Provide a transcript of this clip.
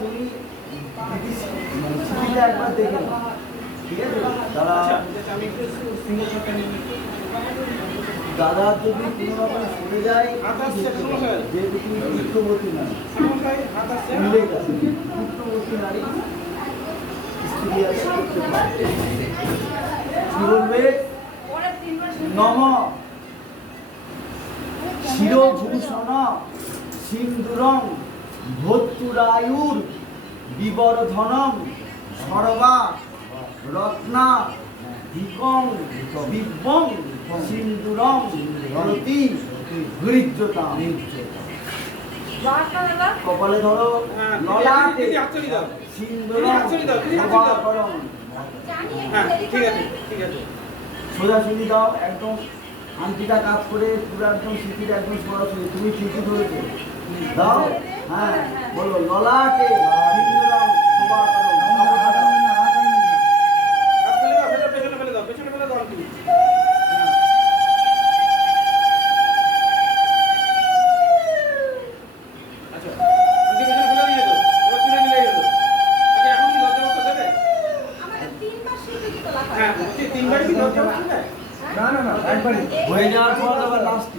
তুমি ছবিটা একবার দেখে নাও, ঠিক আছে দাদা? আমি একটু সিঙ্গেল শটটা নিয়ে নিই। দাদা যদি কোনো রকম সরে যায়, হাত আসছে, সমস্যা আছে। যেহেতু তুমি পুত্রবতী নারী, সমস্যায় হাত আসছে। উল্লেখ আছে পুত্রবতী নারী স্ত্রী আছে করতে পারে। কি বলবে? নম শিরভূষণ সিন্দুরং ধত্তুরায়ুর বিবর্ধনম সর্বা রত্না ভিকং দিব্যং সিন্দুরং রতি গৃহ্যতাম। কপালে ধরো, ললাটে সিন্দুরং শোভাকরং। হ্যাঁ, ঠিক আছে, ঠিক আছে। সোজাসুজি দাও, একদম আংটিটা কাজ করে পুরো একদম সিটিটা একদম সরাসরি। তুমি ঠিকই ধরেছো, দাও। হ্যাঁ বলো, ললাটে সিন্দুরং শোভাকরং। হাত ফেলে দাও, পেছনে ফেলে দাও, পেছনে ফেলে দাও তুমি। আচ্ছা, তুমি পেছনে ফেলে দিয়ে দাও। এবার তুলে নিলেই হলো। আচ্ছা, এখন কি লজ্জাবস্ত দেবে? হ্যাঁ, বলছি 3 বার কি লজ্জাবস্ত দেবে? হয়ে যাওয়ার পর আবার লাস্ট